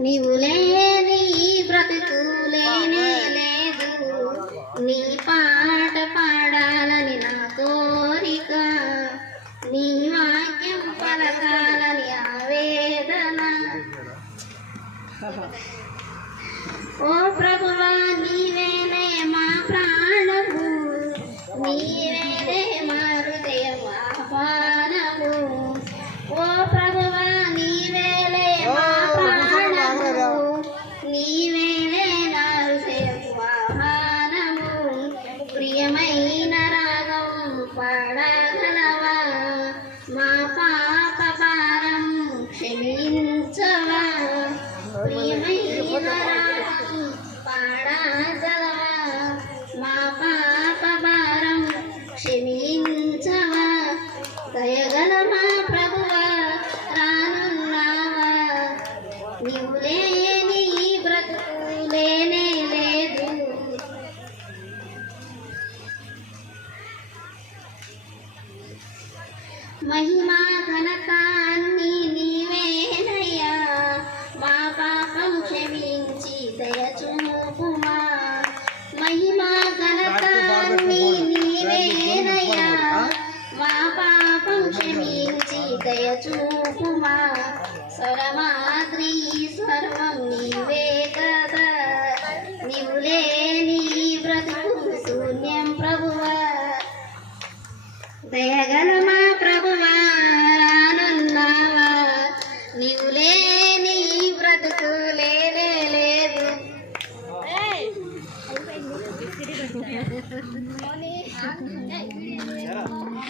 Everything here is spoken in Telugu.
నీవు లేని బ్రతుకు లేనే లేదు, నీ పాట పాడాలని నా కోరిక, నీ వాక్యం పలకాలని ఆవేదన. ఓ ప్రభువా నీవేనే మా ప్రాణము, నీవేనే మా హృదయం ఆహ్వానము. ఓ ప్రభువా నీవేలే మా ప్రాణము, నీవేలే నా హృదయం ఆహ్వానము. ప్రియమైన రాగం పాడగలవా, మా పాప భారం క్షమించవా. ప్రియమైన రాగం పాడగలవా, మా పాప భారం క్షమించవా. దయగల మా ప్రభువా రానున్నావా, నీవు లేని బ్రతుకు లేనే లేదు. మహిమా ఘనత అన్నీ నీవేనయ్యా, మా పాపం క్షమించి దయచూపుమా. మహిమా ఘనత అన్నీ నీవేనయ్యా, మా పాపం క్షమించి దయచూపుమా. స్వరమాద్రి సర్వం నీవే కదా, నీవు లేని బ్రతుకు శూన్యం ప్రభువా. దయగల